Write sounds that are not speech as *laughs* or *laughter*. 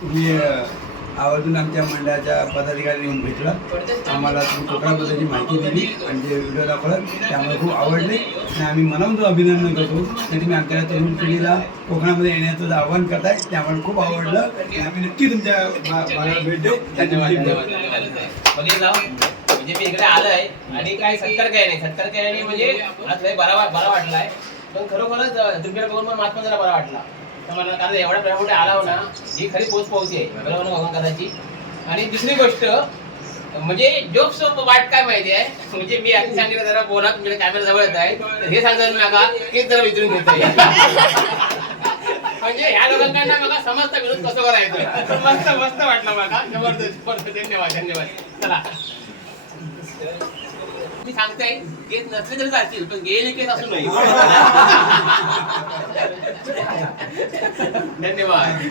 तुम्ही अ, आवर्जून आमच्या मंडळाच्या पदाधिकाऱ्यांनी येऊन भेटलं. आम्हाला तुम्ही कोकणाबद्दलची माहिती दिली आणि जे व्हिडिओ दाखवलं त्यामुळे खूप आवडले. आणि आम्ही मनापासून अभिनंदन करतो की तुम्ही आमच्या तरुण पिढीला कोकणामध्ये येण्याचं आव्हान करताय ते आम्हाला खूप आवडलं. आणि आम्ही नक्की तुमच्या भागाला भेट देऊ. धन्यवाद म्हणजे मी इकडे आलोय आणि काय सत्कार काय नाही? सत्कार काय नाही म्हणजे बरा बरा वाटलाय. पण खरोखरच तुमच्याकडे बघून मला महात्मा जरा बरा वाटला. तर मला कारण एवढ्या प्रेमामुळे आला हो ना ही खरी पोच पावती आहे. बरोबर ना भगवान कदाची आणि दुसरी गोष्ट म्हणजे जोक्स वाट काय माहिती आहे? म्हणजे मी आधी सांगितलं जरा बोला तुमच्या कॅमेरा जवळ येत आहे. हे सांगतात नका हेच जरा विचारून घेतोय म्हणजे ह्या लोकांना मला समजतं विरोध कसं करायचं? मस्त मस्त वाटलं मला जबरदस्त. धन्यवाद धन्यवाद. चला. मी सांगताय केस नसले तरी चालतील पण गेले केस असू नाही *laughs* धन्यवाद.